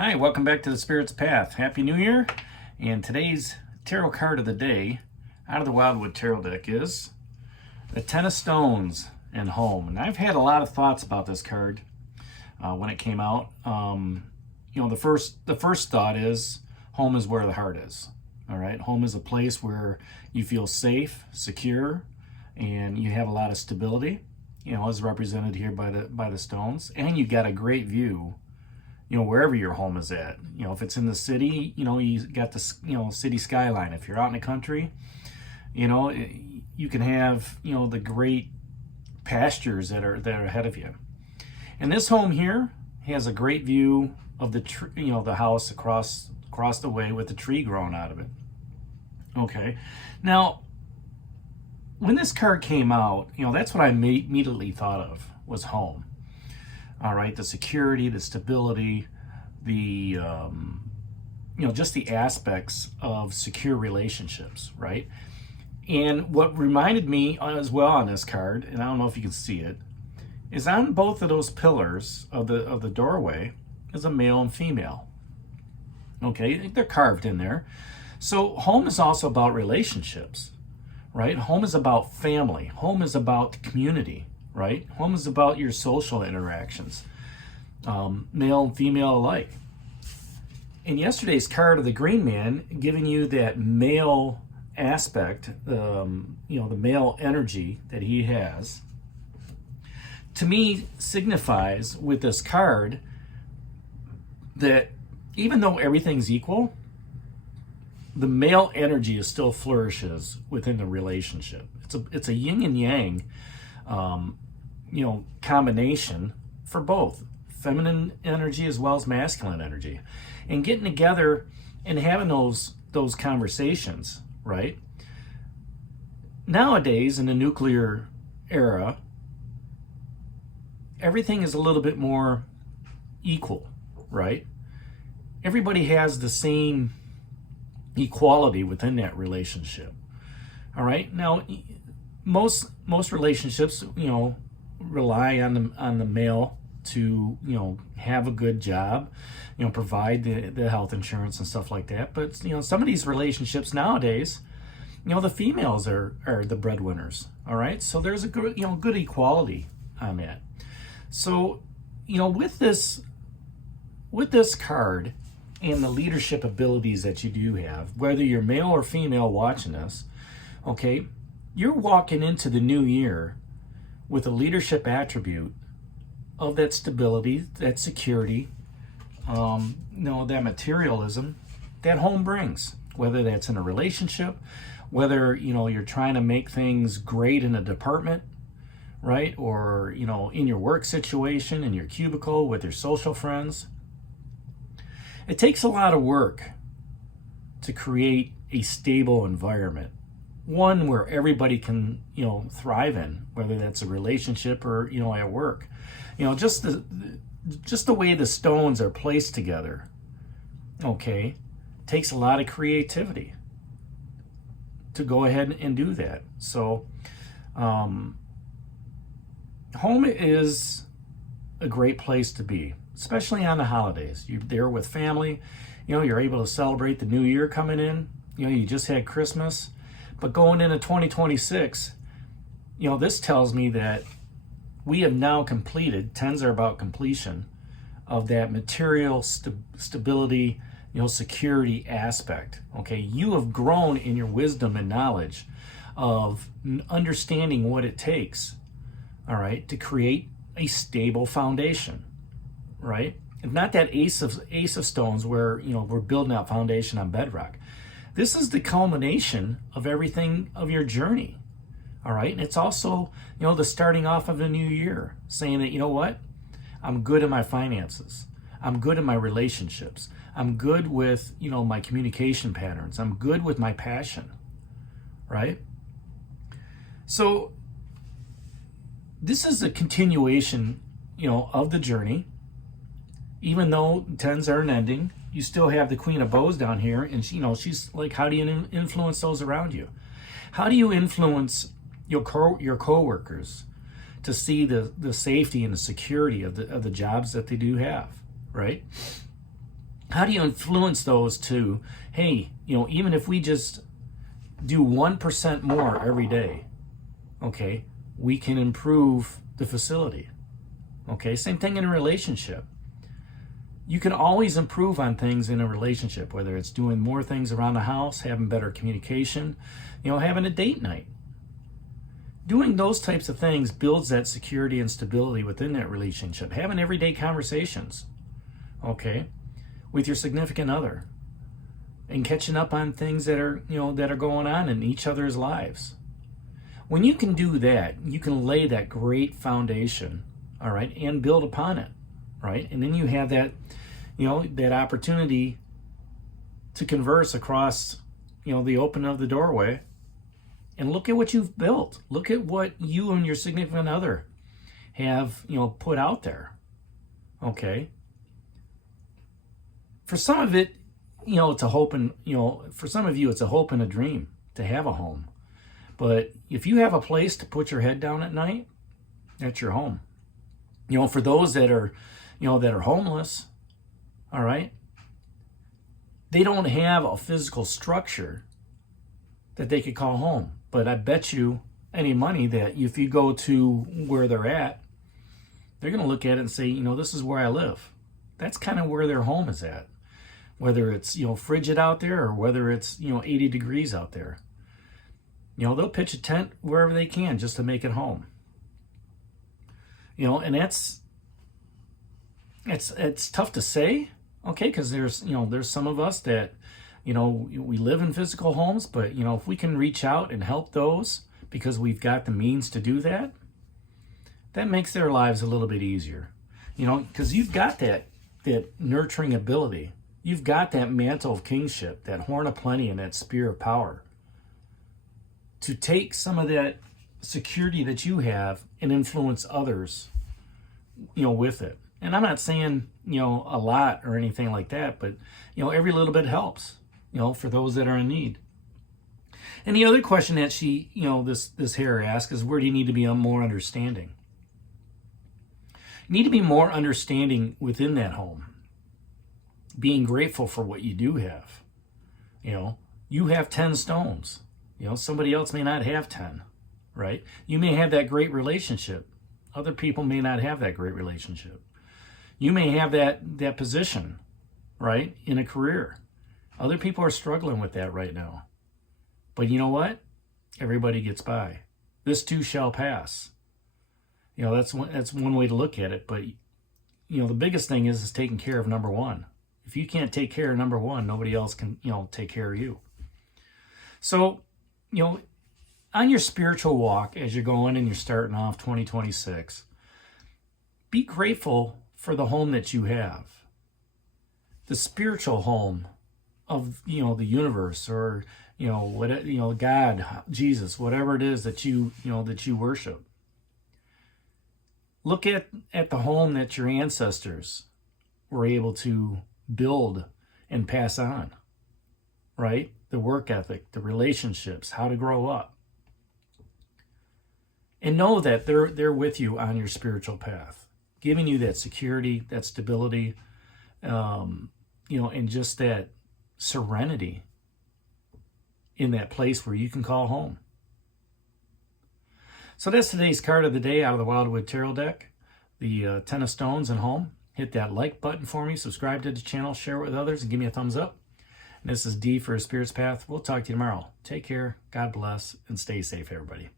Hi, welcome back to the Spirit's Path. Happy New Year. And today's tarot card of the day out of the Wildwood Tarot deck is the Ten of Stones and Home. And I've had a lot of thoughts about this card when it came out. The first thought is home is where the heart is. All right, home is a place where you feel safe, secure, and you have a lot of stability. As represented here by the stones, and you got a great view. Wherever your home is at. If it's in the city, you got the city skyline. If you're out in the country, you can have the great pastures that are ahead of you. And this home here has a great view of the the house across the way with the tree growing out of it. Okay, now when this card came out, that's what I immediately thought of was home. All right, the security, the stability, the just the aspects of secure relationships, right? And what reminded me as well on this card, and I don't know if you can see it, is on both of those pillars of the doorway is a male and female. Okay, they're carved in there. So home is also about relationships, right? Home is about family. Home is about community. Right? Home is about your social interactions, male and female alike. In yesterday's card of the Green Man, giving you that male aspect, the male energy that he has, to me signifies with this card that even though everything's equal, the male energy still flourishes within the relationship. It's a yin and yang combination for both feminine energy as well as masculine energy, and getting together and having those conversations. Right nowadays in the nuclear era, everything is a little bit more equal, right? Everybody has the same equality within that relationship. All right, now most relationships rely on the male to have a good job, provide the health insurance and stuff like that. But some of these relationships nowadays, the females are the breadwinners. All right, so there's a good good equality on that. So with this card and the leadership abilities that you do have, whether you're male or female watching this, okay, you're walking into the new year with a leadership attribute of that stability, that security, that materialism that home brings, whether that's in a relationship, whether you're trying to make things great in a department, right? Or in your work situation, in your cubicle with your social friends. It takes a lot of work to create a stable environment, one where everybody can thrive in, whether that's a relationship or at work. Just the way the stones are placed together, okay, takes a lot of creativity to go ahead and do that. So home is a great place to be, especially on the holidays. You're there with family, you're able to celebrate the new year coming in. You just had Christmas. But going into 2026, this tells me that we have now completed, tens are about completion, of that material stability, security aspect. Okay, you have grown in your wisdom and knowledge of understanding what it takes, all right, to create a stable foundation, right? And not that ace of stones where, we're building that foundation on bedrock. This is the culmination of everything of your journey. All right. And it's also, the starting off of a new year, saying that, what? I'm good in my finances. I'm good in my relationships. I'm good with, my communication patterns. I'm good with my passion. Right. So this is a continuation, of the journey. Even though tens are an ending, you still have the Queen of Bows down here, and she's like, how do you influence those around you? How do you influence your coworkers to see the safety and the security of the jobs that they do have, right? how do you influence those to, hey, even if we just do 1% more every day, okay, we can improve the facility. Okay, same thing in a relationship. You can always improve on things in a relationship, whether it's doing more things around the house, having better communication, having a date night. Doing those types of things builds that security and stability within that relationship. Having everyday conversations, okay, with your significant other, and catching up on things that are, that are going on in each other's lives. When you can do that, you can lay that great foundation, all right, and build upon it, right? And then you have that, that opportunity to converse across, the opening of the doorway, and look at what you've built. Look at what you and your significant other have, put out there, okay? For some of it, it's a hope and, for some of you, it's a hope and a dream to have a home. But if you have a place to put your head down at night, that's your home. For those that are, that are homeless, all right, they don't have a physical structure that they could call home. But I bet you any money that if you go to where they're at, they're going to look at it and say, this is where I live. That's kind of where their home is at. Whether it's, frigid out there or whether it's, 80 degrees out there. They'll pitch a tent wherever they can just to make it home. And it's tough to say, okay, because there's some of us that, we live in physical homes, but, if we can reach out and help those because we've got the means to do that, that makes their lives a little bit easier. Because you've got that nurturing ability. You've got that mantle of kingship, that horn of plenty, and that spear of power to take some of that security that you have and influence others, with it. And I'm not saying, a lot or anything like that, but, every little bit helps, for those that are in need. And the other question that she, this Hare asked is, where do you need to be more understanding? You need to be more understanding within that home. Being grateful for what you do have. You have 10 stones. Somebody else may not have 10, right? You may have that great relationship. Other people may not have that great relationship. You may have that position, right, in a career. Other people are struggling with that right now. But you know what? Everybody gets by. This too shall pass. That's one way to look at it. But, the biggest thing is taking care of number one. If you can't take care of number one, nobody else can, take care of you. So, on your spiritual walk, as you're going and you're starting off 2026, be grateful for the home that you have. The spiritual home of, the universe or, God, Jesus, whatever it is that you worship. Look at the home that your ancestors were able to build and pass on, right? The work ethic, the relationships, how to grow up. And know that they're with you on your spiritual path, giving you that security, that stability, and just that serenity in that place where you can call home. So that's today's card of the day out of the Wildwood Tarot deck, the 10 of Stones and home. Hit that like button for me, subscribe to the channel, share it with others, and give me a thumbs up. And this is D for a Spirit's Path. We'll talk to you tomorrow. Take care, God bless, and stay safe, everybody.